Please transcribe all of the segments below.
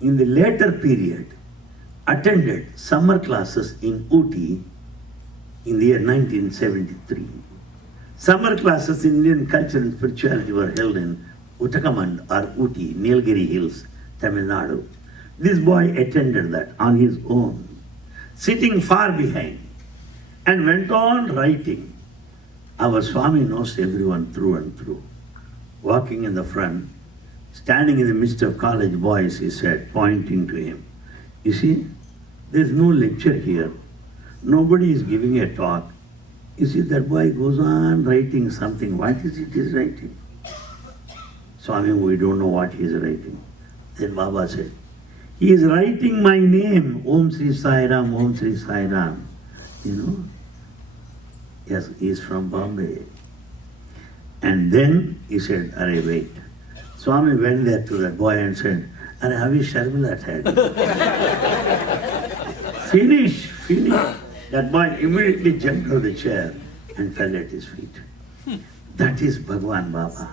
in the later period, attended summer classes in Ooty in the year 1973. Summer classes in Indian culture and spirituality were held in Uttakamand or Ooty, Nilgiri Hills, Tamil Nadu. This boy attended that on his own, sitting far behind, and went on writing. Our Swami knows everyone through and through. Walking in the front, standing in the midst of college boys, he said, pointing to him, "You see, there's no lecture here. Nobody is giving a talk. You see, that boy goes on writing something. What is it he's writing?" Swami, we don't know what he's writing. Then Baba said, "He is writing my name, Om Sri Sai Ram, Om Sri Sai Ram." You know? Yes, he is from Bombay. And then he said, "Arey, wait." Swami went there to that boy and said, "Arey, Avi Sharmila had." Finish. That boy immediately jumped out of the chair and fell at his feet. That is Bhagwan Baba.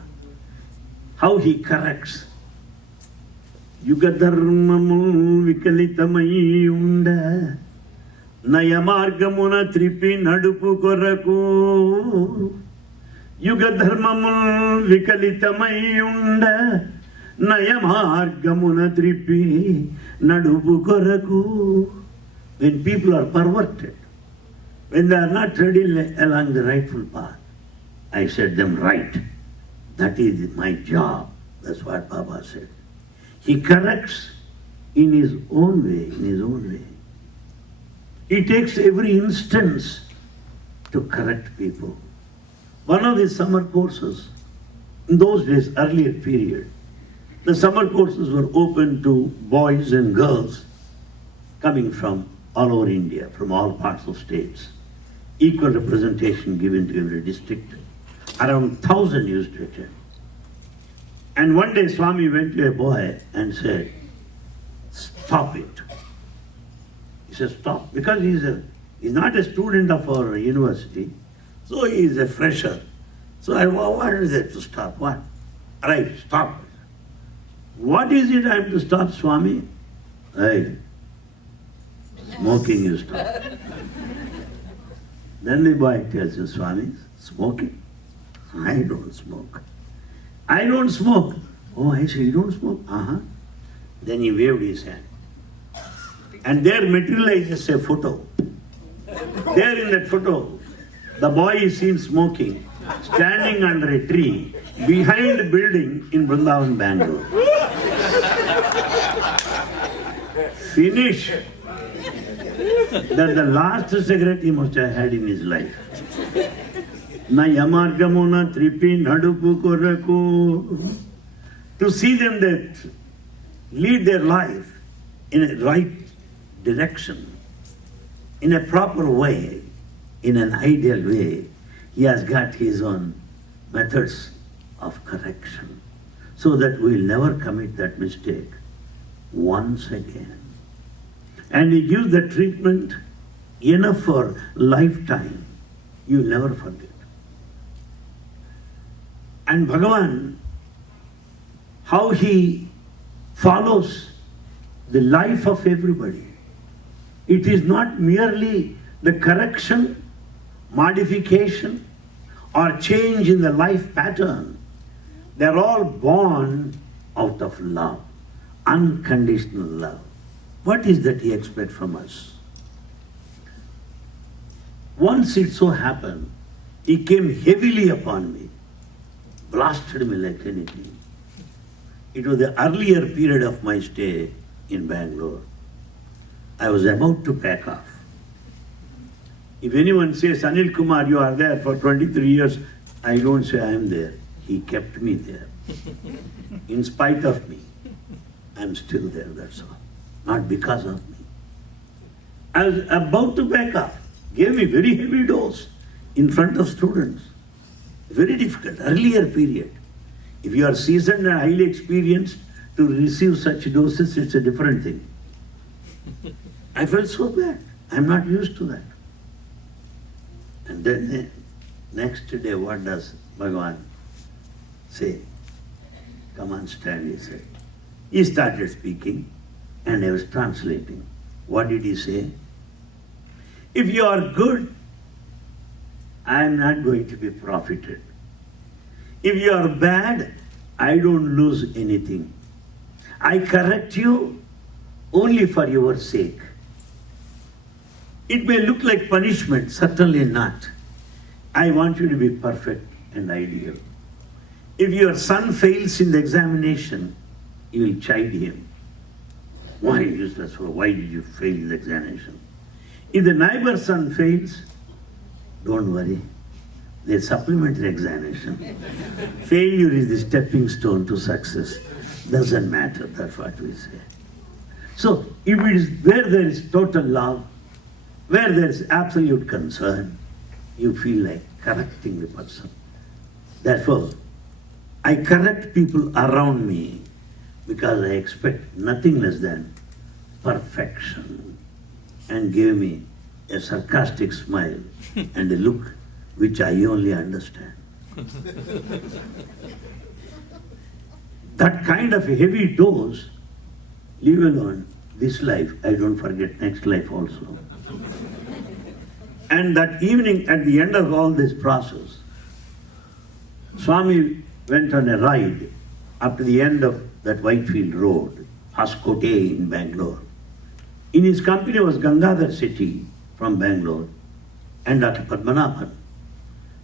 How he corrects. Yugadharmamu vikalitamai unda Nayamargamuna tripi nadupu koraku Yugadharmamu vikalitamai unda Nayamargamuna tripi nadupu koraku. When people are perverted, when they are not treading along the rightful path, I set them right. That is my job. That's what Baba said. He corrects in his own way, He takes every instance to correct people. One of the summer courses, in those days, earlier period, the summer courses were open to boys and girls coming from all over India, from all parts of states. Equal representation given to every district. Around 1,000 used to attend. And one day Swami went to a boy and said, "Stop it." He said, "Stop," because he's not a student of our university, so he is a fresher. So I wanted that to stop. What? Right, stop. What is it I have to stop, Swami? Hey, smoking you stop. Then the boy tells you, "Swami, smoking? I don't smoke." "I don't smoke." "Oh, I say, you don't smoke?" "Uh-huh." Then he waved his hand. And there materializes a photo. There in that photo, the boy is seen smoking, standing under a tree, behind a building in Vrindavan, Bangalore. Finish. That's the last cigarette he must have had in his life. Na yamargamona tripi nadupu koraku. To see them that lead their life in a right direction, in a proper way, in an ideal way, he has got his own methods of correction, so that we will never commit that mistake once again. And he gives the treatment enough for lifetime. You will never forget. And Bhagavan, how he follows the life of everybody. It is not merely the correction, modification, or change in the life pattern. They are all born out of love, unconditional love. What is that he expects from us? Once it so happened, he came heavily upon me, blasted me like anything. It was the earlier period of my stay in Bangalore. I was about to pack off. If anyone says, "Anil Kumar, you are there for 23 years, I don't say I am there. He kept me there. In spite of me, I am still there, that's all. Not because of me. I was about to back off. Gave me very heavy dose in front of students. Very difficult, earlier period. If you are seasoned and highly experienced to receive such doses, it's a different thing. I felt so bad. I'm not used to that. And then the next day, what does Bhagavan say? "Come on, stand," he said. He started speaking. And I was translating. What did he say? If you are good, I am not going to be profited. If you are bad, I don't lose anything. I correct you only for your sake. It may look like punishment, certainly not. I want you to be perfect and ideal. If your son fails in the examination, you will chide him. Why useless? Why did you fail in the examination? If the neighbor's son fails, don't worry. They supplement the examination. Failure is the stepping stone to success. Doesn't matter, that's what we say. So, if it is where there is total love, where there is absolute concern, you feel like correcting the person. Therefore, I correct people around me because I expect nothing less than perfection, and gave me a sarcastic smile and a look which I only understand. That kind of a heavy dose, leave alone this life, I don't forget next life also. And that evening, at the end of all this process, Swami went on a ride up to the end of that Whitefield Road, Hoskote in Bangalore. In his company was Gangadhar Sethi from Bangalore and Dr. Padmanabhan.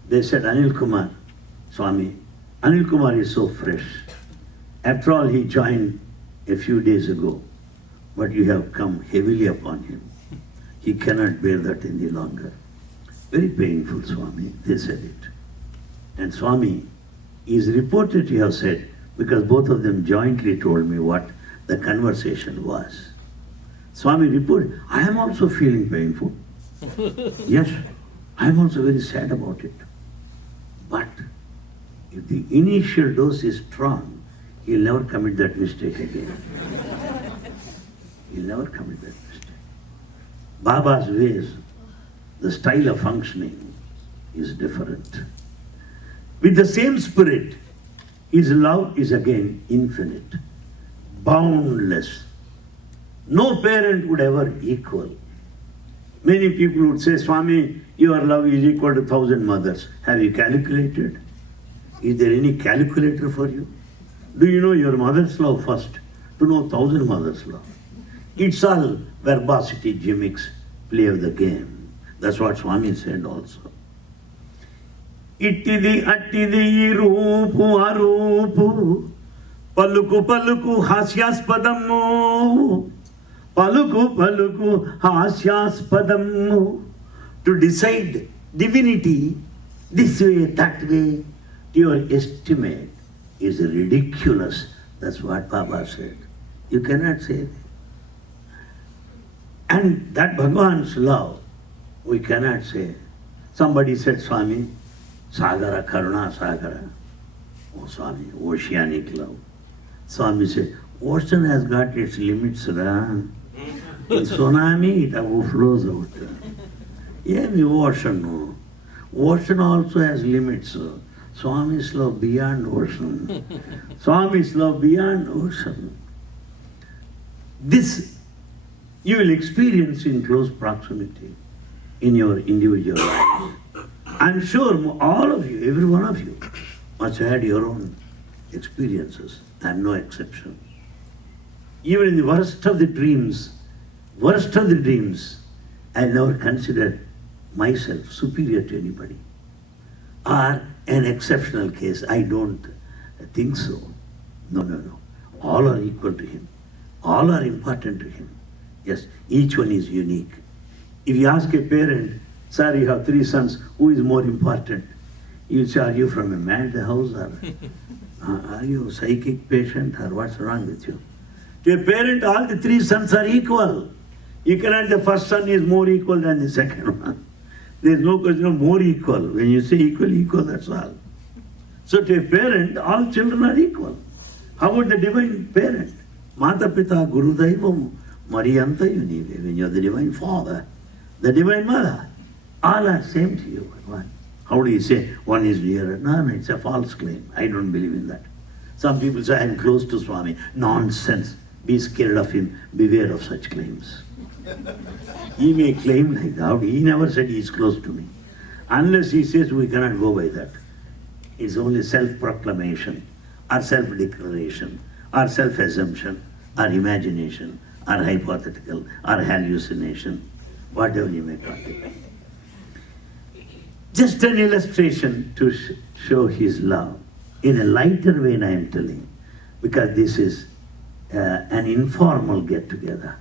They said, Anil Kumar, Swami, Anil Kumar is so fresh. After all, he joined a few days ago, but you have come heavily upon him. He cannot bear that any longer. Very painful, Swami, they said it. And Swami is reported to have said, because both of them jointly told me what the conversation was. Swami reported, I am also feeling painful. Yes, I am also very sad about it. But if the initial dose is strong, he'll never commit that mistake again. He'll never commit that mistake. Baba's ways, the style of functioning is different. With the same spirit, his love is again infinite, boundless. No parent would ever equal. Many people would say, Swami, your love is equal to 1,000 mothers. Have you calculated? Is there any calculator for you? Do you know your mother's love first to know 1,000 mothers' love? It's all verbosity, gimmicks, play of the game. That's what Swami said also. Ittidi attidi roopu aroopu paluku paluku hasyaspadammu paluku paluku hasyaspadammu. To decide divinity this way, that way, to your estimate is ridiculous. That's what Baba said. You cannot say that. And that Bhagavan's love, we cannot say. Somebody said, Swami, Sagara, Karuna Sagara. Oh, Swami, oceanic love. Swami said, ocean has got its limits, in tsunami it overflows out. Yeah, the ocean, no. Ocean also has limits. Swami's love beyond ocean. Swami's love beyond ocean. This you will experience in close proximity in your individual life. I'm sure all of you, every one of you, must have had your own experiences. I'm no exception. Even in the worst of the dreams, I never considered myself superior to anybody or an exceptional case. I don't think so. No. All are equal to him. All are important to him. Yes, each one is unique. If you ask a parent, sir, you have 3 sons, who is more important? You say, are you from a mad house or are you a psychic patient or what's wrong with you? To a parent, all the 3 sons are equal. You cannot, the first son is more equal than the second one. There is no question of more equal. When you say equal, that's all. So to a parent, all children are equal. How about the divine parent? Mata Pita Guru Daivam Mariyanta Yunive. When you are the divine father, the divine mother, all are same to you. How do you say one is nearer? No, it's a false claim. I don't believe in that. Some people say I am close to Swami. Nonsense. Be scared of him, beware of such claims. He may claim like that, he never said he is close to me. Unless he says we cannot go by that. It's only self-proclamation, or self-declaration, or self-assumption, or imagination, or hypothetical, or hallucination, whatever you may call it. Just an illustration to show his love. In a lighter vein I am telling, because this is an informal get-together.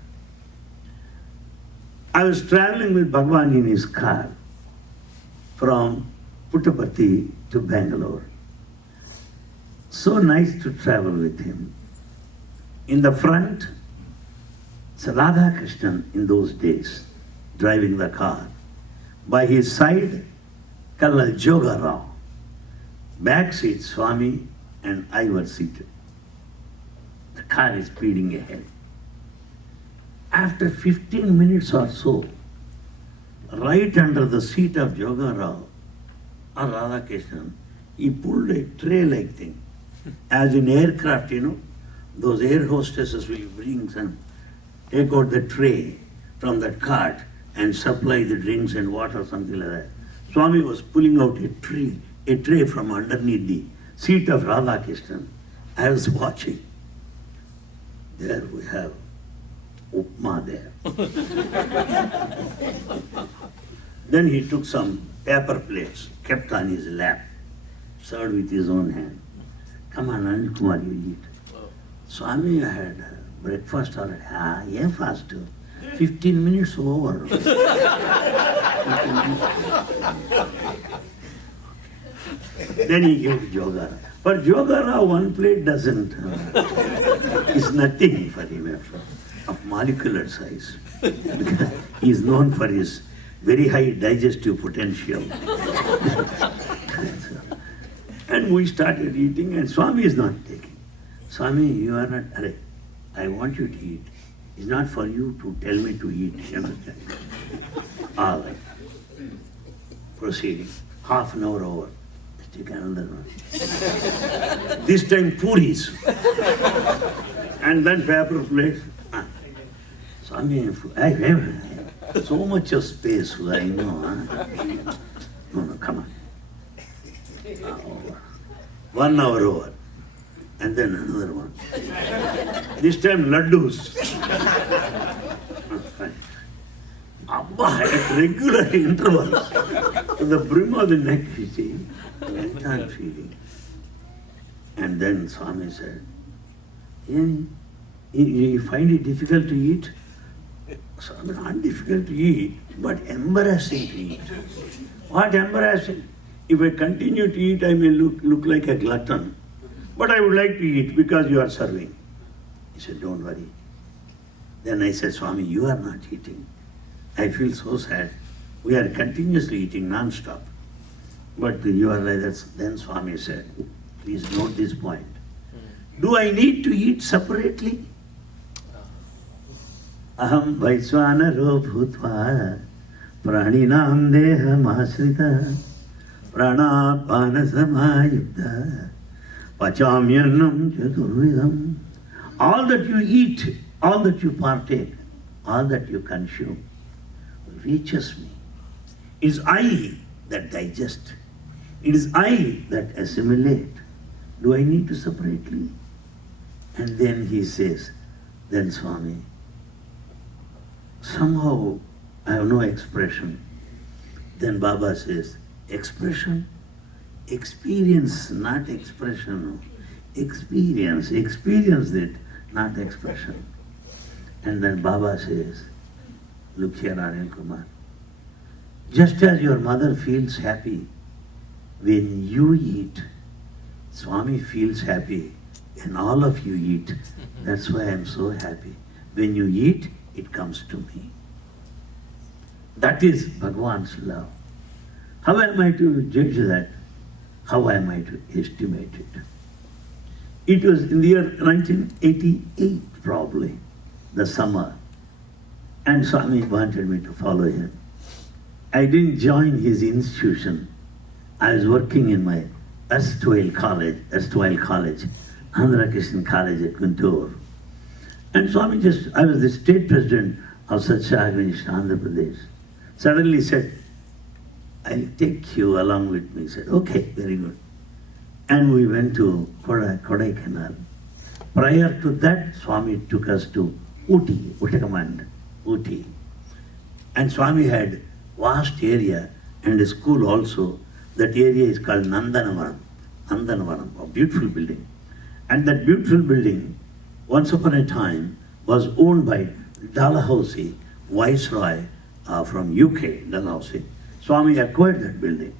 I was traveling with Bhagwan in his car from Puttaparthi to Bangalore. So nice to travel with him. In the front, Radha Krishnan in those days, driving the car. By his side, Colonel Joga Rao. Back seat, Swami and I were seated. The car is speeding ahead. After 15 minutes or so, right under the seat of Joga Rao or Radha Krishnan, he pulled a tray-like thing. As in aircraft, those air hostesses will bring some, take out the tray from that cart and supply the drinks and water, something like that. Swami was pulling out a tray from underneath the seat of Radha Krishnan. I was watching. There we have upma there. Then he took some paper plates, kept on his lap, served with his own hand. Come on, Anil, Kumar, you eat. Swami, I had breakfast already. Yeah, fast. 15 minutes over. Then he gave Jogara. For Jogara, one plate doesn't, is nothing for him of molecular size. Because he is known for his very high digestive potential. And we started eating, and Swami is not taking. Swami, you are not, I want you to eat. It's not for you to tell me to eat, you understand? All right. Proceeding. Half an hour over. Let's take another one. This time puris. And then paper plates. Swami, I have so much of space, I know. No, come on. 1 hour over. And then another one. This time laddus. Abba, at regular intervals, to the brim of the neck, you see, went on feeding. And then Swami said, you find it difficult to eat? Swami, not difficult to eat, but embarrassing to eat. What embarrassing? If I continue to eat, I may look like a glutton. But I would like to eat because you are serving. He said, don't worry. Then I said, Swami, you are not eating. I feel so sad. We are continuously eating non-stop. But you are like that. Then Swami said, please note this point. Do I need to eat separately? Aham vaisvanaro bhutva praninam deham asrita pranapana samayukta pachamyanam chaturvidam. All that you eat, all that you partake, all that you consume reaches me. It is I that digest. It is I that assimilate. Do I need to separately? And then he says, then Swami, somehow I have no expression. Then Baba says, expression? Experience, not expression. Experience it, not expression. And then Baba says, look here, Anil Kumar. Just as your mother feels happy when you eat, Swami feels happy when all of you eat. That's why I'm so happy. When you eat, it comes to me. That is Bhagwan's love. How am I to judge that? How am I to estimate it? It was in the year 1988, probably, the summer. And Swami wanted me to follow him. I didn't join his institution. I was working in my erstwhile college, Andhra Christian College at Guntur. And Swami I was the state president of Satsyagranish, Andhra Pradesh. Suddenly said, I'll take you along with me. He said, okay, very good. And we went to Kodaikanal. Prior to that, Swami took us to Ooty, Uttarakhand, Ooty. And Swami had vast area and a school also. That area is called Nandanavanam, a beautiful building. And that beautiful building, once upon a time, was owned by Dalhousie, Viceroy from UK, Dalhousie. Swami acquired that building.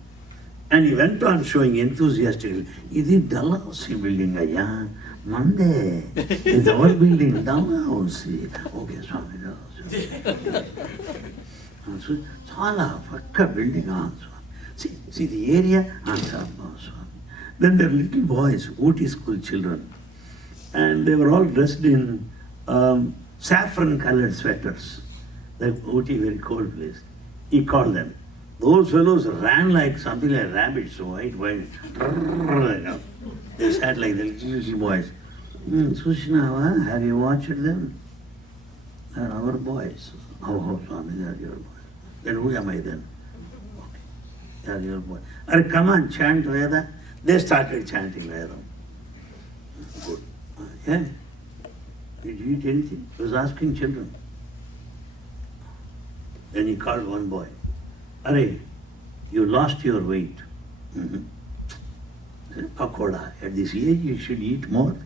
And he went on showing enthusiastically, this is Dalhousie building, ayya. Monday, it's our building, Dalhousie. Okay, Swami, Dalhousie. So, chala, pakka building on Swami. See the area, answer, Swami. Then there were little boys, Ooty school children, and they were all dressed in saffron-colored sweaters. The Ooty, very cold place. He called them. Those fellows ran like something like rabbits, white. They sat like the little boys. Sushnava, have you watched them? They're our boys. Oh, Swami, they are your boys. Then who am I then? Okay, they are your boys. Come on, chant Veda. They started chanting Veda. Good. Yeah. Did you eat anything? He was asking children. Then he called one boy. Arey, you lost your weight. Pakoda. At this age, you should eat more.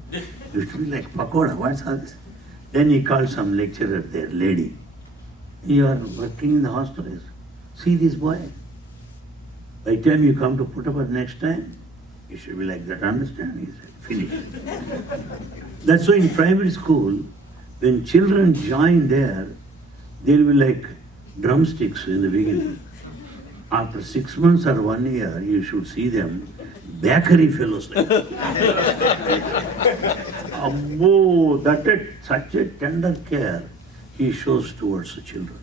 You should be like pakoda. What's all this? Then he called some lecturer there, lady. You are working in the hospital. See this boy. By the time you come to put up the next time, you should be like that. Understand? He said, finish. That's why in primary school, when children join there, they'll be like drumsticks in the beginning. After 6 months or 1 year, you should see them bakery fellows like that. Ambo, such a tender care he shows towards the children.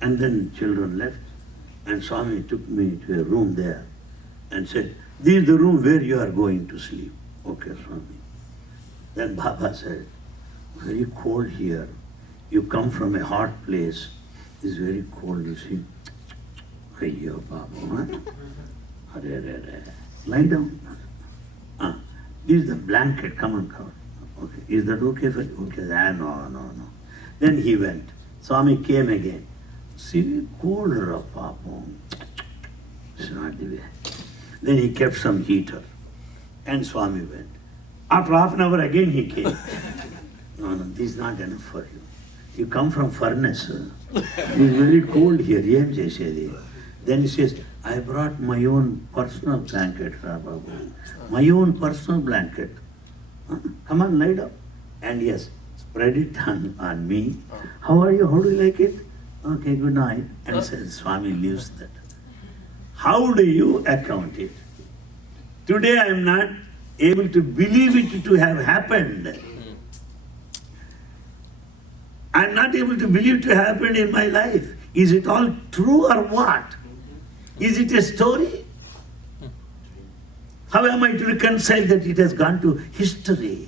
And then children left, and Swami took me to a room there and said, this is the room where you are going to sleep. Okay, Swami. Then Baba said, very cold here. You come from a hot place. It's very cold, you see. Ayyo, Baba. Lie down. This is the blanket. Come on, come on. Okay. Is that okay for you? Okay. No. Then he went. Swami came again. See, colder, Papa. It's not the way. Then he kept some heater. And Swami went. After half an hour again he came. No, this is not enough for you. You come from furnace. It's very cold here. Then he says, I brought my own personal blanket, Babu. My own personal blanket. Come on, lie down. And yes, spread it on me. How are you? How do you like it? Okay, good night. And says, Swami leaves that. How do you account it? Today I am not able to believe it to have happened. I am not able to believe it to happen in my life. Is it all true or what? Is it a story? How am I to reconcile that it has gone to history?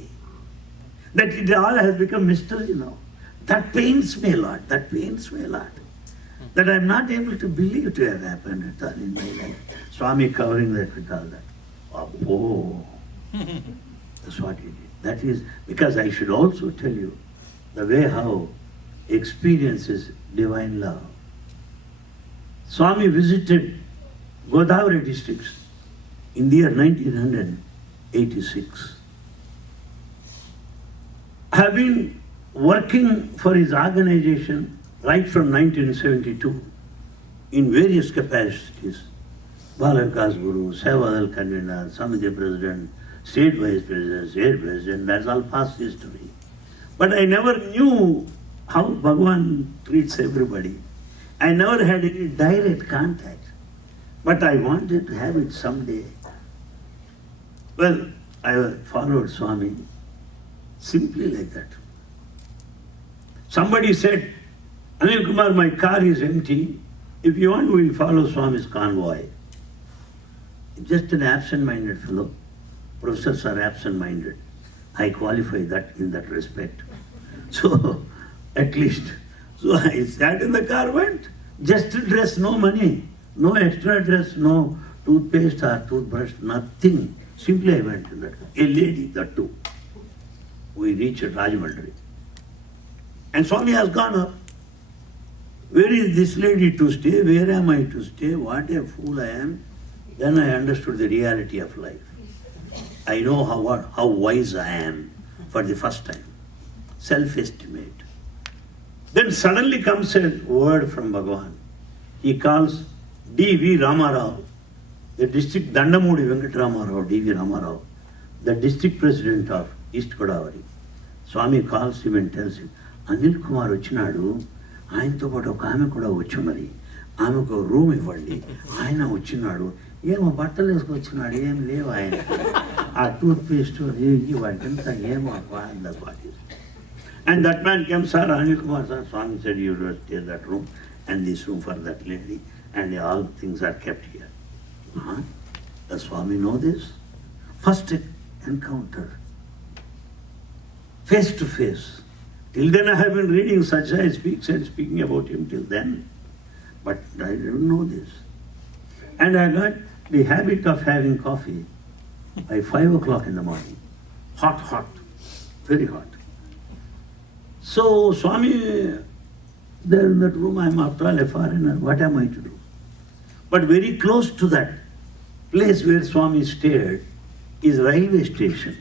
That it all has become mystery now? That pains me a lot. That I am not able to believe to have happened at all in my life. Swami covering that with all that. Oh, that's what he did. That is because I should also tell you the way how experiences divine love. Swami visited Godavari districts in the year 1986. I have been working for his organization right from 1972 in various capacities. Balavikas Guru, Sevadal convener, Samiti president, state vice president, that's all past history. But I never knew how Bhagavan treats everybody. I never had any direct contact. But I wanted to have it someday. Well, I followed Swami simply like that. Somebody said, Anil Kumar, my car is empty. If you want, we will follow Swami's convoy. Just an absent-minded fellow. Professors are absent-minded. I qualify that in that respect. So, at least. So I sat in the car, went. Just dress, no money. No extra dress, no toothpaste or toothbrush, nothing. Simply I went in that car. A lady, that too. We reached Rajahmundry. And Swami has gone up. Where is this lady to stay? Where am I to stay? What a fool I am. Then I understood the reality of life. I know how wise I am for the first time. Self-estimate. Then suddenly comes a word from Bhagavan. He calls D.V. Ramarao, the district Dandamudi Venkatramarao, D.V. Ramarao, the district president of East Godavari. Swami calls him and tells him, Anil Kumar వచ్చినాడు, ఆయనతో పాటు ఒక ఆమె కూడా వచ్చు మరి, ఆమెకు room ఇవ్వండి, ఆయన వచ్చినాడు, ఏమో బట్టలు వేసుకొచ్చినాడు, ఏం లేవు ఆయన, ఆ టూత్ పేస్ట్ వాటింతా ఏమో వాటి. And that man came, sir, Anil Kumar, sir, Swami said you will stay that room and this room for that lady and all things are kept here. Does Swami know this? First encounter, face to face. Till then I have been reading Sajjai speaks and speaking about him till then. But I didn't know this. And I got the habit of having coffee by 5 o'clock in the morning. Hot, very hot. So Swami, there in that room, I am after all a foreigner, what am I to do? But very close to that place where Swami stayed is railway station.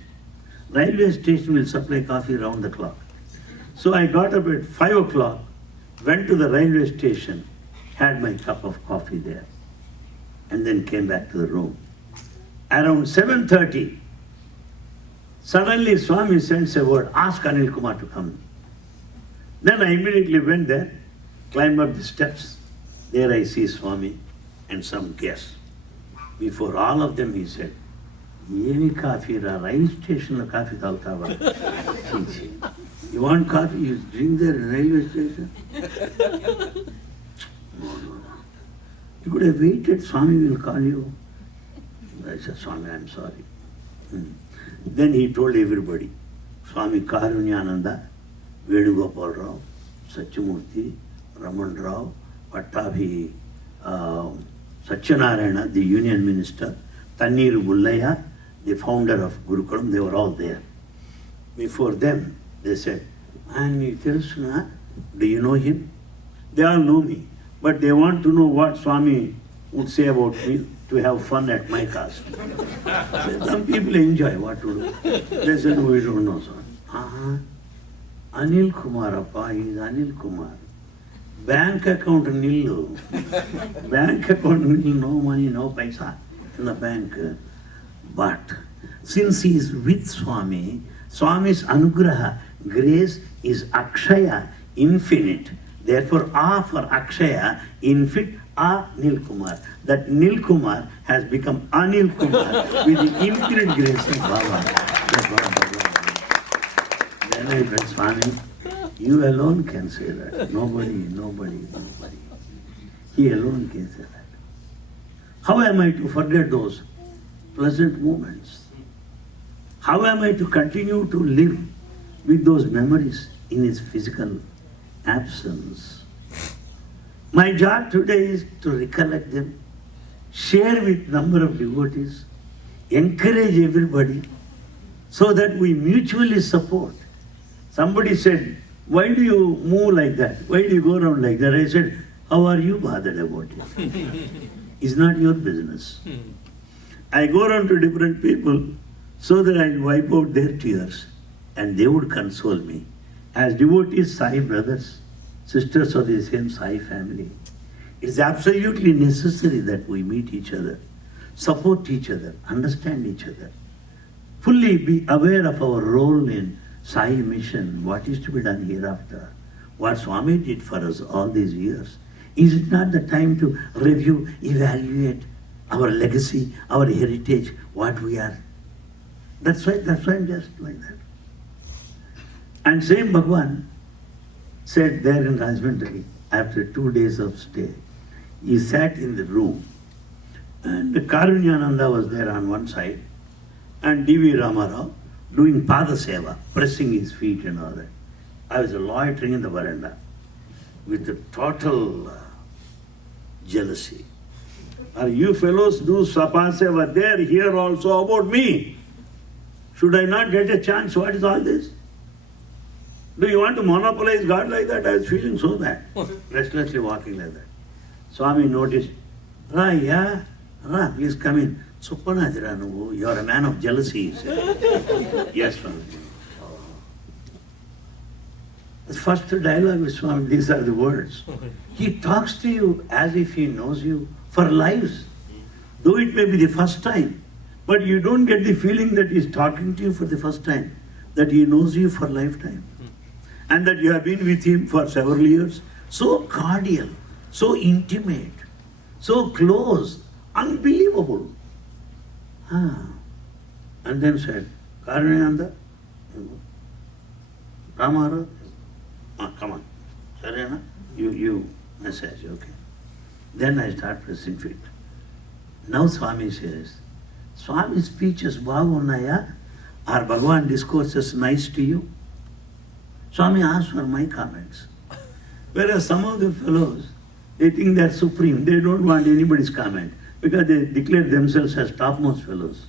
Railway station will supply coffee round the clock. So I got up at 5 o'clock, went to the railway station, had my cup of coffee there, and then came back to the room. Around 7:30, suddenly Swami sends a word, ask Anil Kumar to come. Then I immediately went there, climbed up the steps. There I see Swami and some guests. Before all of them he said, Yemi coffee ra, railway station la coffee tagtava. You want coffee, you drink there in railway station? No. You could have waited, Swami will call you. I said, Swami, I'm sorry. Then he told everybody, Swami Karunyananda, Venugopal Rao, Satyamurti, Raman Rao, Pattabi, Satyanarayana, the union minister, Tanneeru Bullaya, the founder of Gurukulam, they were all there. Before them, they said, and Krishna, do you know him? They all know me, but they want to know what Swami would say about me to have fun at my caste. Some people enjoy what to do. They said, we don't know, sir. Anil Kumar, appa, he is Anil Kumar. Bank account nil. Bank account nil, no money, no paisa in the bank. But since he is with Swami, Swami's anugraha, grace is akshaya, infinite. Therefore, A for akshaya, infinite, Nil Kumar. That Nil Kumar has become Anil Kumar with the infinite grace of Baba. Then I said, Swami, you alone can say that. Nobody. He alone can say that. How am I to forget those pleasant moments? How am I to continue to live with those memories in his physical absence? My job today is to recollect them, share with number of devotees, encourage everybody so that we mutually support. Somebody said, why do you move like that? Why do you go around like that? I said, how are you bothered about it? It's not your business. I go around to different people so that I wipe out their tears and they would console me. As devotees, Sai brothers, sisters of the same Sai family, it's absolutely necessary that we meet each other, support each other, understand each other, fully be aware of our role in Sai mission, what is to be done hereafter, what Swami did for us all these years. Is it not the time to review, evaluate our legacy, our heritage, what we are? That's why I'm just like that. And same Bhagavan said there in Rajahmundry, after 2 days of stay, he sat in the room and Karunyananda was there on one side and D.V. Ramarao doing Pada Seva, pressing his feet and all that. I was loitering in the veranda with a total jealousy. Are you fellows do Sapaseva there, here also about me? Should I not get a chance? What is all this? Do you want to monopolize God like that? I was feeling so bad, restlessly walking like that. Swami noticed, Ra, please come in. Suppanadira, you are a man of jealousy, he said. Yes, Swami. The first dialogue with Swami, these are the words. He talks to you as if he knows you for lives. Though it may be the first time, but you don't get the feeling that he's talking to you for the first time, that he knows you for lifetime. And that you have been with him for several years. So cordial, so intimate, so close, unbelievable. And then said, Karananda, Ramara, come on, Sarena, you message, okay. Then I start pressing feet. Now Swami says, Swami's speeches bagunnaya? Are Bhagavan discourses nice to you? Swami asked for my comments. Whereas some of the fellows, they think they're supreme. They don't want anybody's comment because they declare themselves as topmost fellows.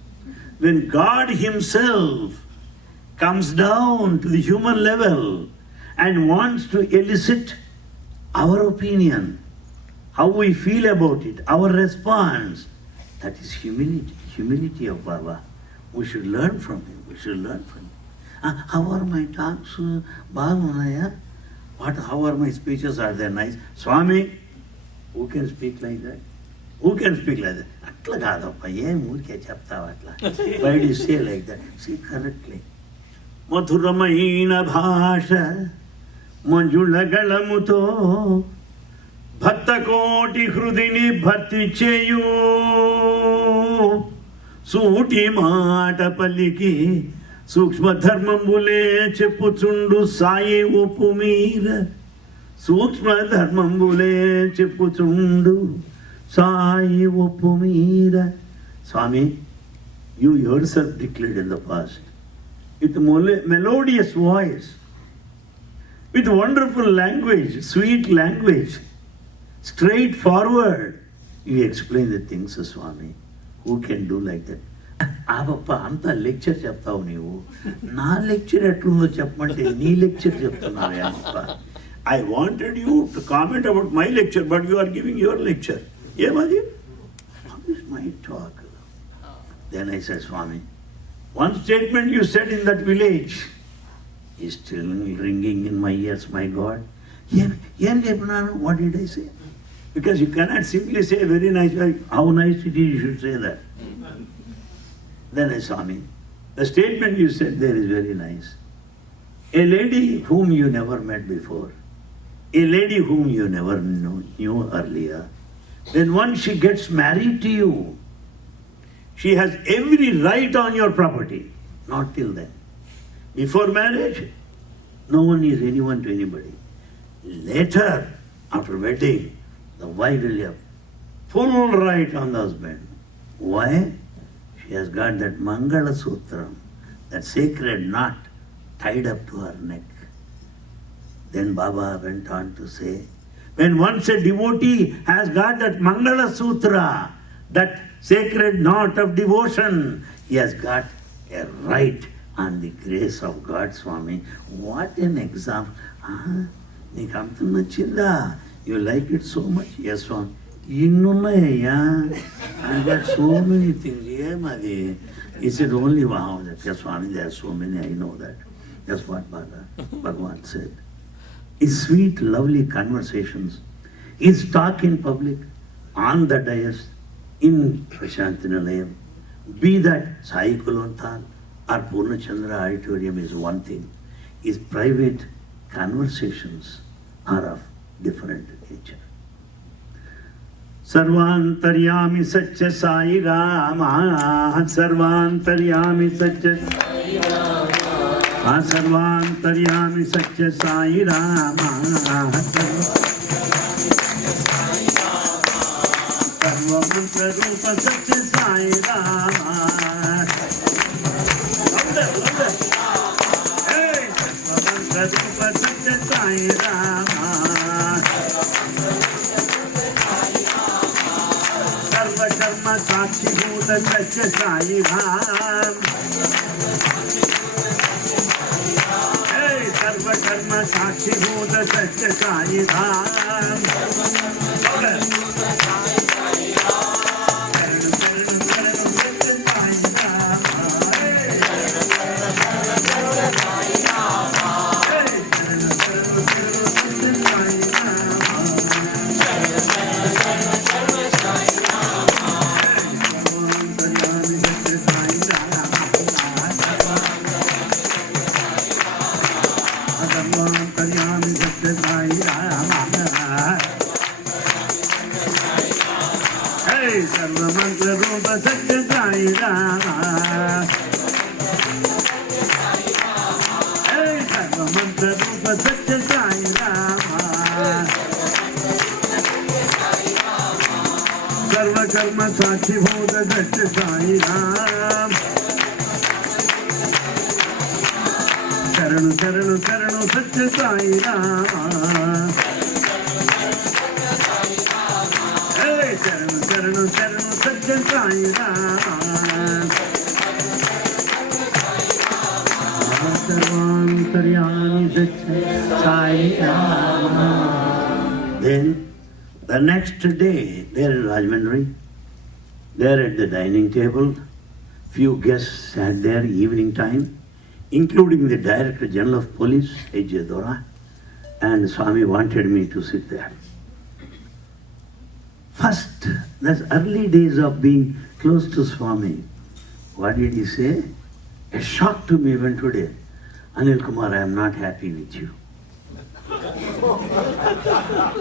When God himself comes down to the human level and wants to elicit our opinion, how we feel about it, our response, that is humility of Baba. We should learn from him. We should learn from him. How are my talks? How are my speeches? Are they nice? Swami, who can speak like that? Who can speak like that? Atla kaadappa, em urke cheptava atla. Why do you say like that? See correctly. Mathuramaina bhasha manjulagalamuto bhatta koti hrudini bhatti cheyu suti mata paliki సూక్ష్మ ధర్మంబులే చెప్పుచుండు సాయి ఒప్పుమీర సూక్ష్మ ధర్మంబులే చెప్పుచుండు Sai ఒప్పుమీర. Swami, you yourself declared in the past, with melodious voice, with wonderful language, sweet language, straightforward, you explain the things, Swami. Who can do like that? ఆపప్ప అంత lecture చెప్తావు నీవు, నా lecture ఎట్లుందో చెప్పమంటే నీ lecture చెప్తున్నావే అప్ప. I wanted you to comment about my lecture, but you are giving your lecture. ఏమది? My talk. Then I said, Swami, one statement you said in that village is still ringing in my ears, my God. ఏం చెప్పినాను? What did I say? Because you cannot simply say very nice. How nice it is, you should say that. Then I saw me. The statement you said there is very nice. A lady whom you never met before, a lady whom you never knew earlier, then once she gets married to you, she has every right on your property. Not till then. Before marriage, no one is anyone to anybody. Later, after wedding, the wife will have full right on the husband. Why? She has got that Mangala Sutram, that sacred knot tied up to her neck. Then Baba went on to say, when once a devotee has got that Mangala Sutra, that sacred knot of devotion, he has got a right on the grace of God, Swami. What an example. Nikamtu nachinda. You like it so much? Yes, Swami. I got so many things. He said, only wow. Yes, Swami, there are so many, I know that. That's what Bhagavan said. His sweet, lovely conversations, his talk in public, on the dais, in Prashantinalayam, be that Sai Kulonthal or Purnachandra Auditorium is one thing. His private conversations are of different nature. सर्वांतर्यामी सच्चे साई राम, सर्वांतर्यामी सच्चे साई राम, सर्वांतर्यामी सच्चे साई राम, सर्वमंत्र रूप सच्चे साई राम, सर्वमंत्र रूप Satya Sai Rama. Sarva Karma Sakshi Bhuta Satya Sai Ram. Hey, Sarva Karma Sakshi Bhuta Satya Sai Ram. Sarvamantra Rupa Satya Sai Rama. Hey, Sarvamantra Rupa Satya Sai Rama. Sarva Karma Sakshi Bhuta Satya Sai Ram. Saranu Saranu Saranu Satya Sai Rama. Saranu Saranu Saranu Satya Sai Rama. Sarvantaryami Satya Sai Rama. Then the next day, there in Rajahmundry, there at the dining table, few guests sat there evening time, including the Director General of Police, A.J. Dora, and Swami wanted me to sit there. First, those early days of being close to Swami, what did he say? A shock to me even today. Anil Kumar, I am not happy with you.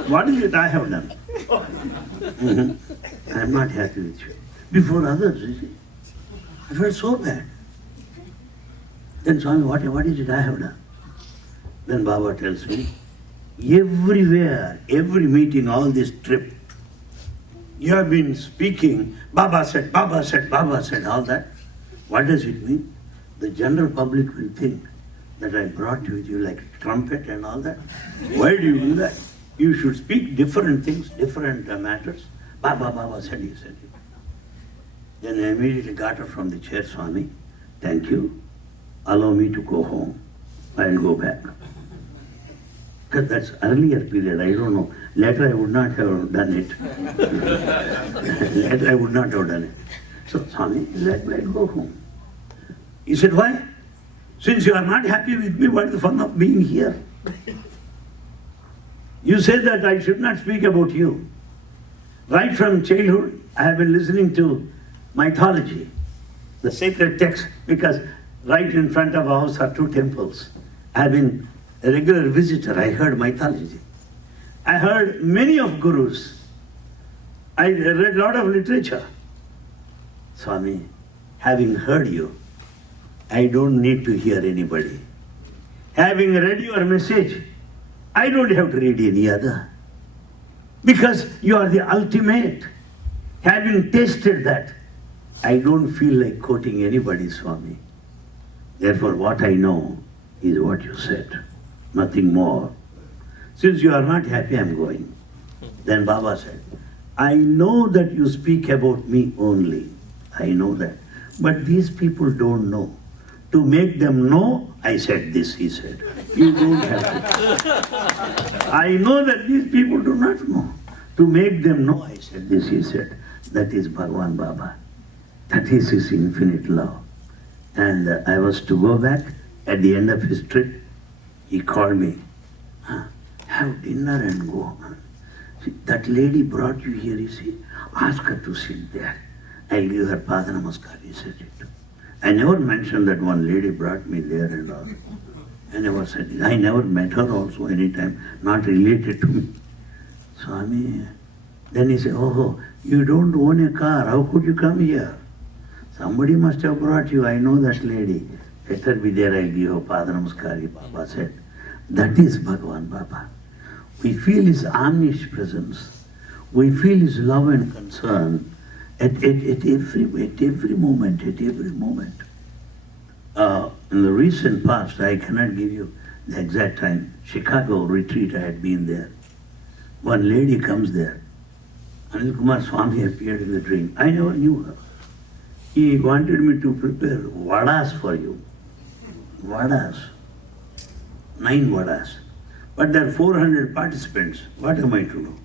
What is it I have done? I am not happy with you. Before others, you see. I felt so bad. Then Swami, what is it I have done? Then Baba tells me, everywhere, every meeting, all this trip, you have been speaking, Baba said, Baba said, Baba said, all that. What does it mean? The general public will think that I brought you with you like a trumpet and all that. Why do you do that? You should speak different things, different matters. Baba, Baba said, he said it. Then I immediately got up from the chair, Swami, thank you. Allow me to go home. I'll go back. Because that's earlier period, I don't know. Later I would not have done it. Later I would not have done it. So Swami, let go home. He said, why? Since you are not happy with me, what is the fun of being here? You said that I should not speak about you. Right from childhood, I have been listening to mythology, the sacred text, because right in front of our house are two temples. I have been a regular visitor. I heard mythology. I heard many of gurus. I read a lot of literature. Swami, having heard you, I don't need to hear anybody. Having read your message, I don't have to read any other. Because you are the ultimate. Having tasted that, I don't feel like quoting anybody, Swami. Therefore, what I know is what you said, nothing more. Since you are not happy, I am going. Then Baba said, I know that you speak about me only. I know that. But these people don't know. To make them know, I said this, he said. You don't have to. I know that these people do not know. To make them know, I said this, he said. That is Bhagwan Baba. That is his infinite love. And I was to go back. At the end of his trip, he called me. Have dinner and go. See, that lady brought you here, you see. Ask her to sit there. I'll give her Pada Namaskar, he said it. I never mentioned that one lady brought me there and all. I never said it. I never met her also anytime, not related to me. Swami, then he said, oh, you don't own a car, how could you come here? Somebody must have brought you, I know that lady. Let her be there, I'll give you Pada Namaskar, Baba said. That is Bhagwan Baba. We feel his omnipresence. We feel his love and concern at every moment, at every moment. In the recent past, I cannot give you the exact time, Chicago retreat, I had been there. One lady comes there. Anil Kumar Swami appeared in the dream. I never knew her. He wanted me to prepare vadas for you. Vadas. 9 vadas. But there are 400 participants. What am I to do?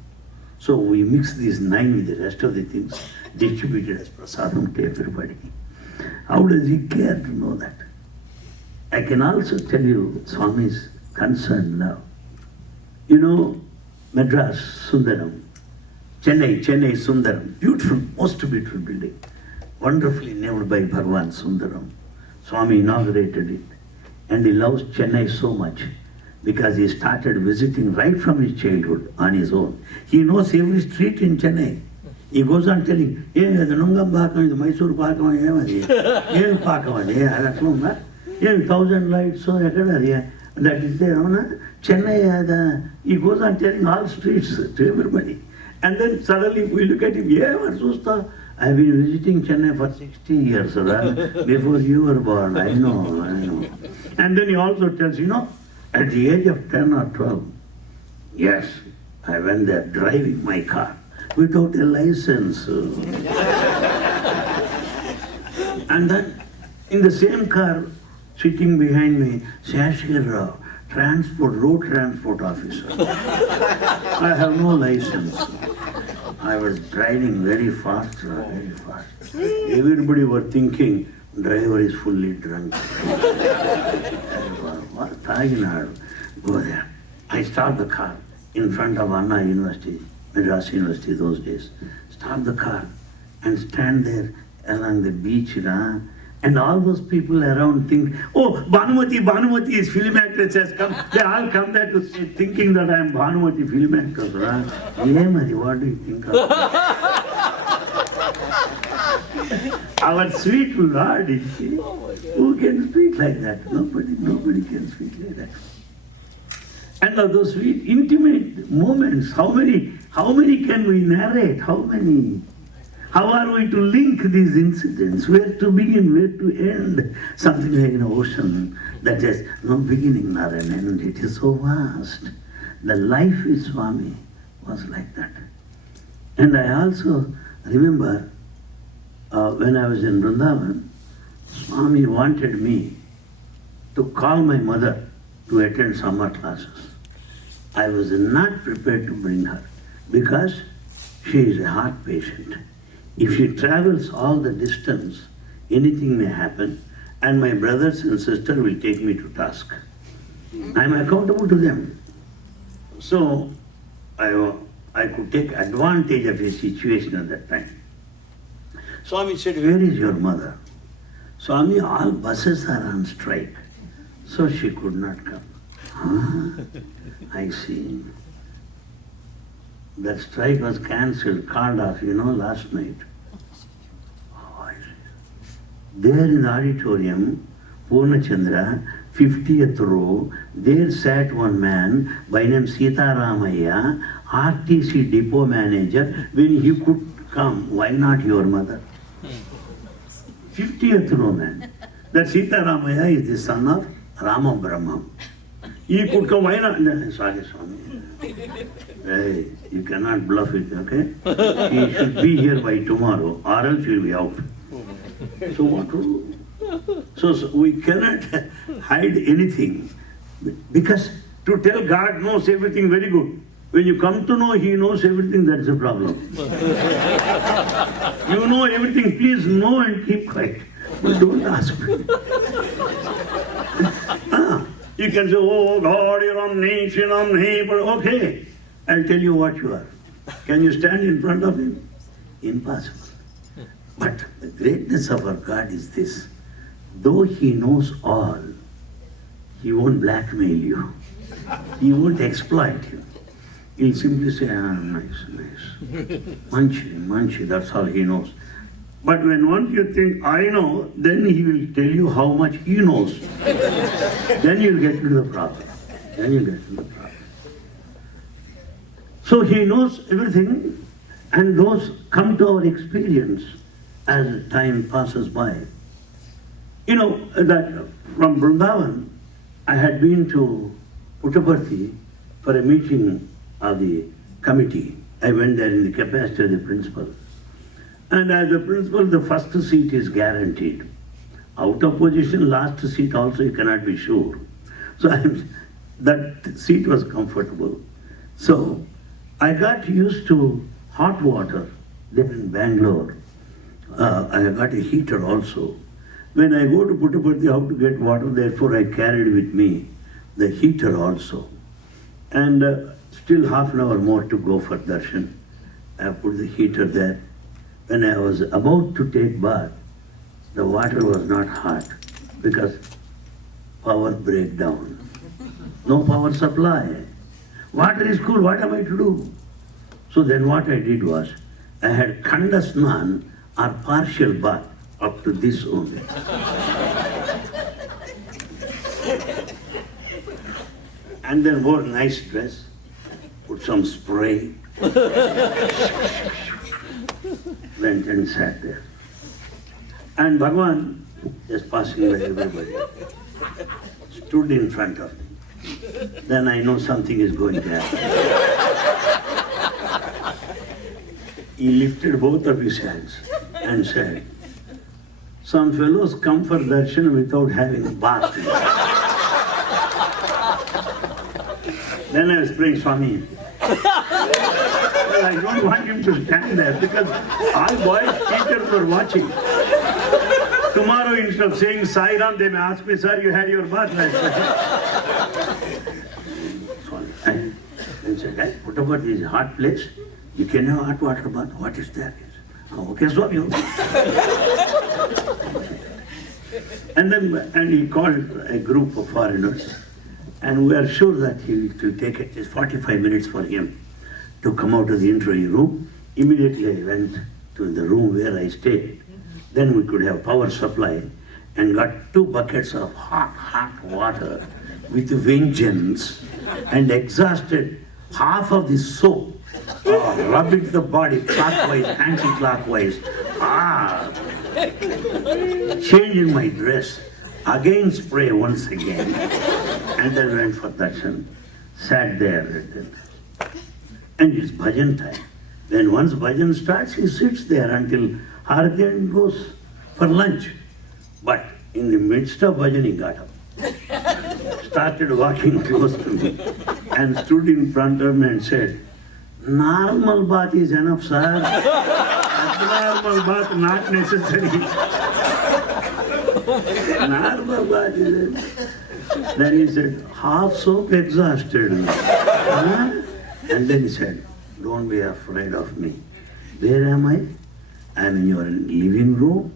So we mix these 9 with the rest of the things, distributed as prasadam to everybody. How does he care to know that? I can also tell you Swami's concern now. You know, Madras, Sundaram, Chennai Sundaram, beautiful, most beautiful building, wonderfully named by Bhagwan Sundaram. Swami inaugurated it, and he loves Chennai so much because he started visiting right from his childhood on his own. He knows every street in Chennai. He goes on telling, Nungam Pakam, Mysore Pakam, Yen Pakam, 1,000 lights, so that is there. Chennai, he goes on telling all streets to everybody. And then suddenly we look at him, I've been visiting Chennai for 60 years, before you were born, I know. And then he also tells, at the age of 10 or 12, yes, I went there driving my car without a license. And then in the same car, sitting behind me, Shashir Rao, road transport officer. I have no license. I was driving very fast. Everybody was thinking, driver is fully drunk. Go there. I start the car in front of Anna University, Madras University those days. Start the car and stand there along the beach. And all those people around think, oh, Bhanumati is film actress has come. They all come there to see, thinking that I am Bhanumati film actress. What do you think of that? Our sweet Lord, who can speak like that? Nobody can speak like that. And of those sweet, intimate moments, how many can we narrate? How are we to link these incidents? Where to begin, where to end? Something like an ocean that has no beginning nor an end. It is so vast. The life with Swami was like that. And I also remember when I was in Vrindavan, Swami wanted me to call my mother to attend summer classes. I was not prepared to bring her because she is a heart patient. If she travels all the distance, anything may happen, and my brothers and sister will take me to task. I'm accountable to them. So I could take advantage of a situation at that time. Swami said, where is your mother? Swami, all buses are on strike, so she could not come. I see. That strike was cancelled, called off, last night. Oh, I see. There in the auditorium, Purnachandra, 50th row, there sat one man by name Sitaramaya, RTC depot manager. When he could come, why not your mother? 50th row man. That Sitaramaya is the son of Rama Brahma. He could come, why not? Sorry, Swami. Hey, you cannot bluff it, okay? He should be here by tomorrow, or else he will be out. So what to do? So we cannot hide anything. Because to tell God knows everything very good. When you come to know He knows everything, that's a problem. You know everything, please know and keep quiet. But don't ask me. You can say, oh God, you're omniscient, but okay. I'll tell you what you are. Can you stand in front of Him? Impossible. But the greatness of our God is this. Though He knows all, He won't blackmail you. He won't exploit you. He'll simply say, nice. Manchi, that's all He knows. But when once you think, I know, then He will tell you how much He knows. Then you'll get to the problem. So He knows everything, and those come to our experience as time passes by. That from Vrindavan, I had been to Puttaparthi for a meeting of the committee. I went there in the capacity of the principal. And as a principal, the first seat is guaranteed. Out of position, last seat also you cannot be sure. So that seat was comfortable. So I got used to hot water there in Bangalore. I got a heater also. When I go to Puttaparthi, how to get water, therefore I carried with me the heater also. And still half an hour more to go for darshan. I put the heater there. When I was about to take bath, the water was not hot because power breakdown. No power supply. Water is cool, what am I to do? So then what I did was, I had khanda snan or partial bath up to this only. And then wore nice dress, put some spray, went and sat there. And Bhagwan, just passing by everybody, stood in front of me. Then I know something is going to happen. He lifted both of his hands and said, some fellows come for darshan without having a bath. Then I was praying, Swami, well, I don't want him to stand there because all boys teachers were watching. Tomorrow, instead of saying Sai Ram, they may ask me, sir, you had your bath last night. And said, hey, Puttaparthi is a hot place. You can have hot water bath. What is that? Oh, okay, Swami. And he called a group of foreigners. And we are sure that he will take at least 45 minutes for him to come out of the interview room. Immediately I went to the room where I stayed. Then we could have power supply and got 2 buckets of hot water with vengeance and exhausted half of the soap, rubbing the body clockwise, anti-clockwise, changing my dress, again spray once again, and then went for darshan, sat there, and it's bhajan time. Then once bhajan starts, he sits there until Harati and goes for lunch. But in the midst of bhajan, he got up, started walking close to me, and stood in front of me and said, normal bath is enough, sir. Abnormal bath not necessary. Normal bath is enough. Then he said, half soap exhausted. And then he said, don't be afraid of me. Where am I? I'm in your living room.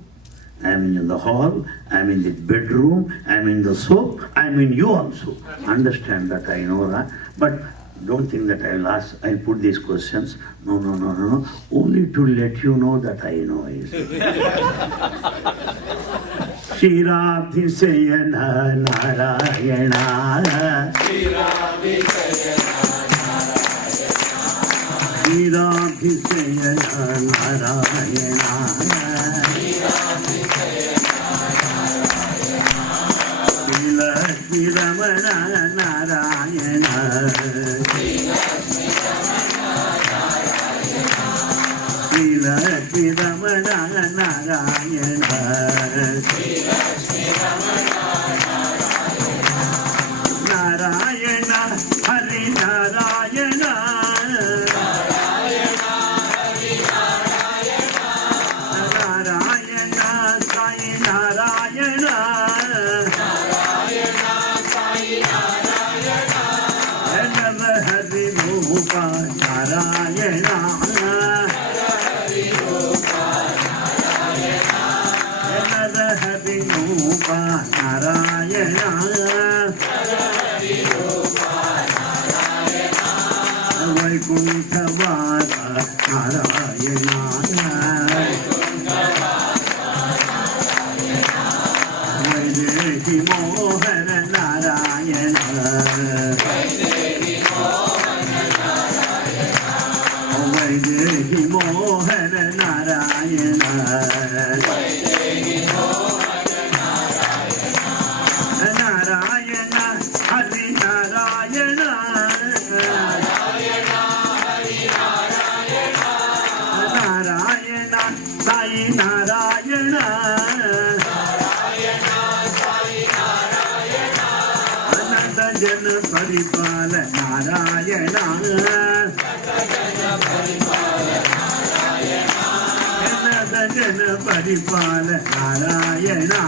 I'm in the hall. I'm in the bedroom. I'm in the soap. I'm in you also. Understand that, I know that. But don't think that I'll put these questions. No. Only to let you know that I know. Shiradhisayana Narayana. Shiradhisayana Narayana. Shri Ramana Narayana. Shri Ramana Narayana. Narayana Hari Narayana. Narayana Sai Narayana. Narayana, another happy Rupa Narayana, Vaikuntha Vasa Narayana, Vaidehi Mohana Narayana. Vaidehi Mohana Narayana. Narayana Paripala Narayana. Jana Paripala Narayana.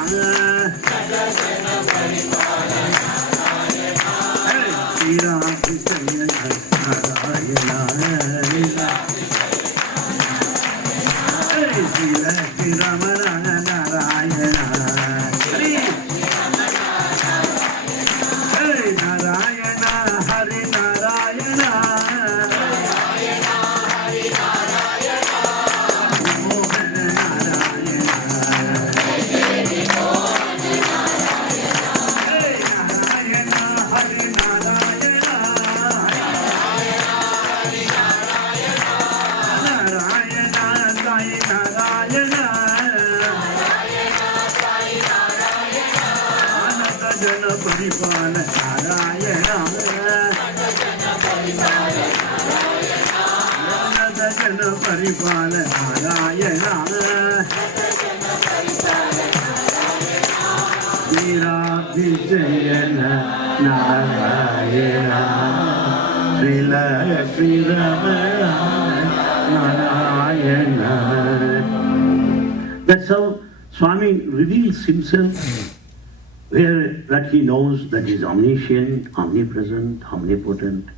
Sri Ram Krishna Narayana. Sri Ram Narayana. Narayana Hari Narayana. Paripala Narayana. Jana Paripala Narayana. Veera Narayana. Sri Rama Narayana. That's how Swami reveals himself. Where that he knows that he is omniscient, omnipresent, omnipotent,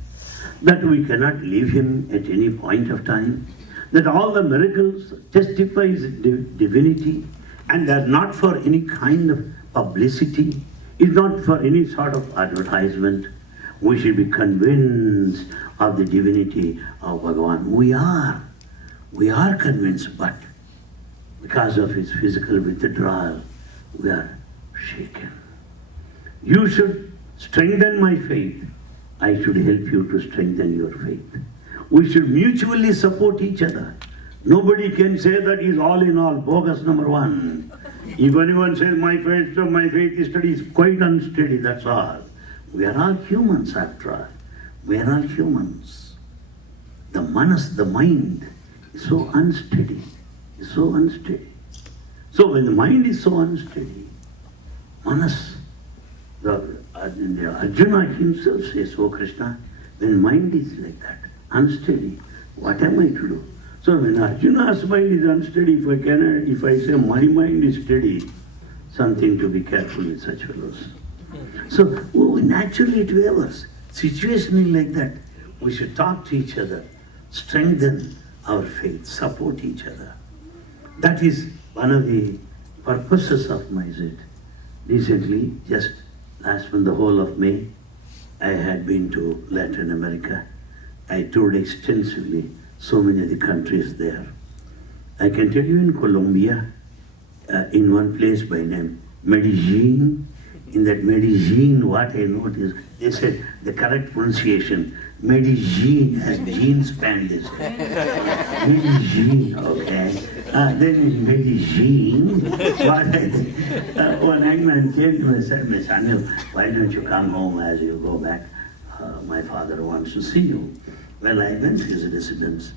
that we cannot leave him at any point of time, that all the miracles testify his divinity, and they are not for any kind of publicity, is not for any sort of advertisement. We should be convinced of the divinity of Bhagavan. We are convinced, but because of his physical withdrawal, we are shaken. You should strengthen my faith. I should help you to strengthen your faith. We should mutually support each other. Nobody can say that he's all in all, bogus number one. If anyone says my faith is steady, is quite unsteady, that's all. We are all humans after all. We are all humans. The manas, the mind, is so unsteady. So when the mind is so unsteady, manas, the Arjuna himself says, "Oh Krishna, when mind is like that, unsteady, what am I to do?" So when Arjuna's mind is unsteady, if I say my mind is steady, something to be careful with such fellows. So naturally it wavers. Situation is like that. We should talk to each other, strengthen our faith, support each other. That is one of the purposes of my visit. Recently, just last month, the whole of May, I had been to Latin America. I toured extensively so many of the countries there. I can tell you in Colombia, in one place by name Medellin, in that Medellin, what I noticed, they said the correct pronunciation, Medellin, as jeans pant is. Medellin, okay. Then in Medellin, one hangman came to me and said, "Miss Anil, why don't you come home as you go back? My father wants to see you." Well, I went to his residence.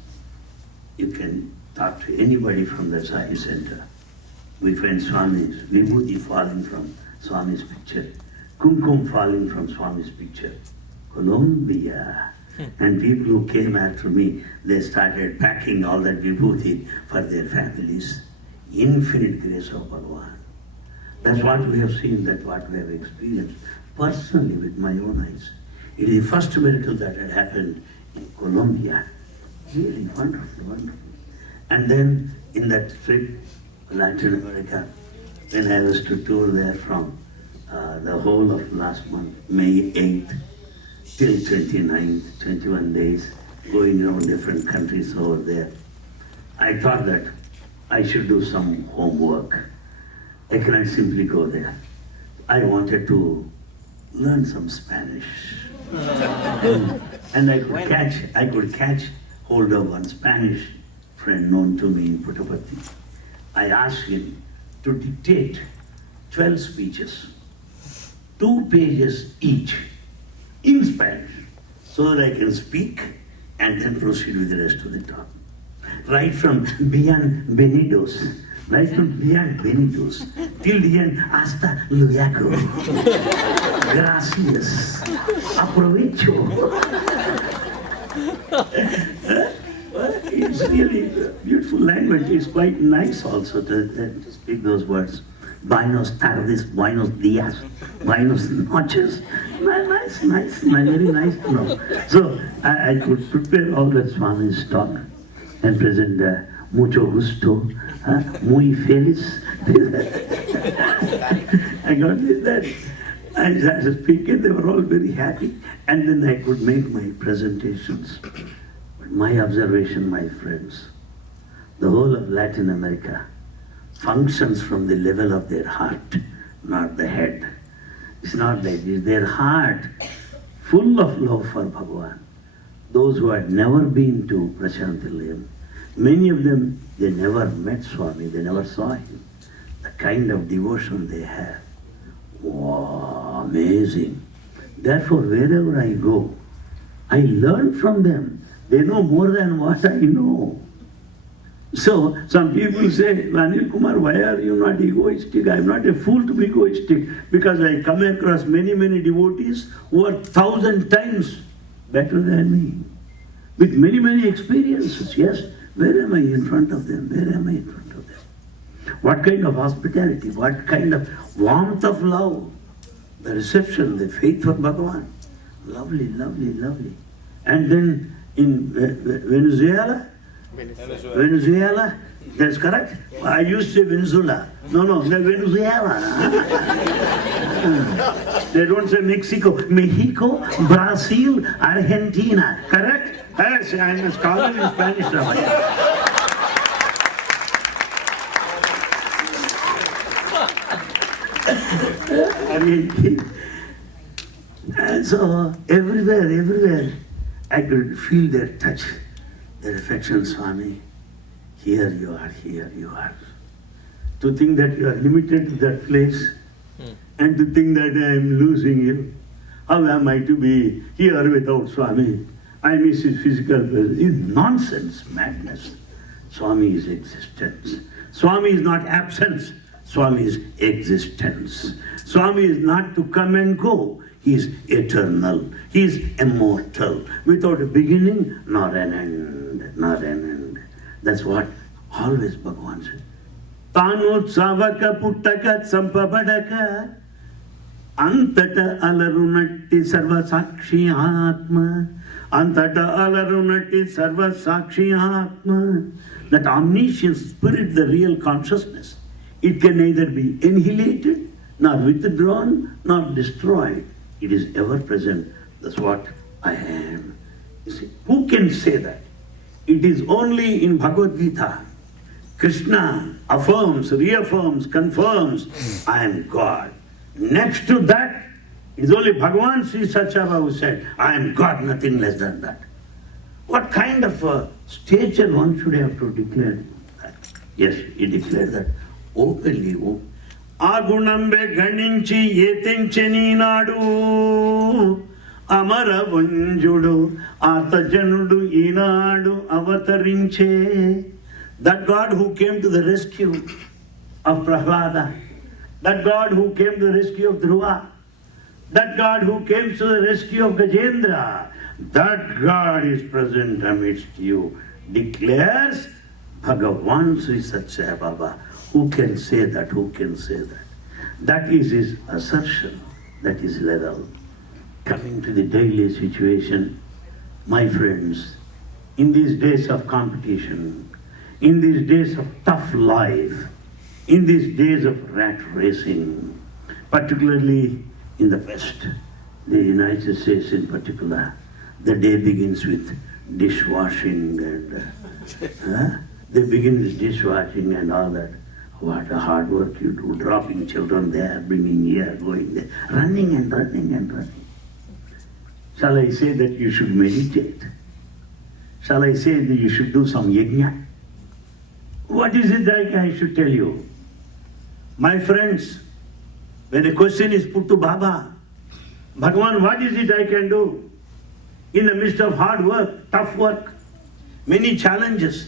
You can talk to anybody from the Sai Center. We find Swami's vibhuti falling from Swami's picture, kumkum falling from Swami's picture. Colombia. And people who came after me, they started packing all that vibhuti for their families. Infinite grace of Bhagavan. That's what we have seen, that's what we have experienced personally with my own eyes. It is the first miracle that had happened in Colombia. Really wonderful, wonderful. And then in that trip, Latin America, when I was to tour there from the whole of last month, May 8th, till 29th, 21 days, going around different countries over there. I thought that I should do some homework. I cannot simply go there. I wanted to learn some Spanish. And I could catch hold of one Spanish friend known to me in Puttaparthi. I asked him to dictate 12 speeches, 2 pages each, in Spanish, so that I can speak and then proceed with the rest of the talk. Right from bienvenidos right from the end, Benitos, till the end, hasta luego. Gracias. Aprovecho. It's really a beautiful language. It's quite nice also to speak those words. Buenos tardes, buenos días, buenos noches. Nice, very nice to know. So I could prepare all the Swami's talk and present mucho gusto, muy feliz. I got that. I started speaking, they were all very happy, and then I could make my presentations. But my observation, my friends, the whole of Latin America functions from the level of their heart, not the head. It's not like this. Their heart, full of love for Bhagavan. Those who had never been to Prashantilayam, many of them, they never met Swami, they never saw him. The kind of devotion they have. Wow, amazing. Therefore, wherever I go, I learn from them. They know more than what I know. So, some people say, Anil Kumar, why are you not egoistic? I'm not a fool to be egoistic, because I come across many devotees who are 1,000 times better than me, with many experiences. Yes, where am I in front of them? Where am I in front of them? What kind of hospitality, what kind of warmth of love, the reception, the faith for Bhagavan. Lovely. And then in Venezuela, that's correct? I used to say Venezuela. No, Venezuela. They don't say Mexico. Mexico, Brazil, Argentina. Correct? Yes, I'm a scholar in Spanish now. I mean, and so everywhere, I could feel their touch, their affection, Swami. Here you are. To think that you are limited to that place, and to think that I am losing you. How am I to be here without Swami? I miss his physical presence. It's nonsense, madness. Swami is existence. Swami is not absence. Swami is existence. Swami is not to come and go. He is eternal. He is immortal. Without a beginning, nor an end. That's what always Bhagavan said. Tanu savaka puttaka sampabadaka antata alarunatti sarva sakshi atma. Antata alarunatti sarva sakshi atma. That omniscient spirit, the real consciousness, it can neither be annihilated, nor withdrawn, nor destroyed. It is ever present. That's what I am. You see, who can say that? It is only in Bhagavad Gita. Krishna affirms, reaffirms, confirms, I am God. Next to that, it is only Bhagavan Sri Satyabhama who said, I am God, nothing less than that. What kind of a stature one should have to declare that? Yes, he declared that openly. Agunambe ganinchi yetincheni nadu amara vanjudu atajanudu inadu avatarinche. That God who came to the rescue of Prahlada, that God who came to the rescue of Dhruva, that God who came to the rescue of Gajendra, that God is present amidst you, declares Bhagavan Sri Satya Baba. Who can say that? Who can say that? That is his assertion. That is level. Coming to the daily situation, my friends, in these days of competition, in these days of tough life, in these days of rat racing, particularly in the West, the United States in particular, the day begins with dishwashing and they begin with dishwashing and all that. What a hard work you do, dropping children there, bringing here, going there, running and running. Shall I say that you should meditate? Shall I say that you should do some yajna? What is it that I should tell you? My friends, when a question is put to Baba, Bhagavan, what is it I can do? In the midst of hard work, tough work, many challenges,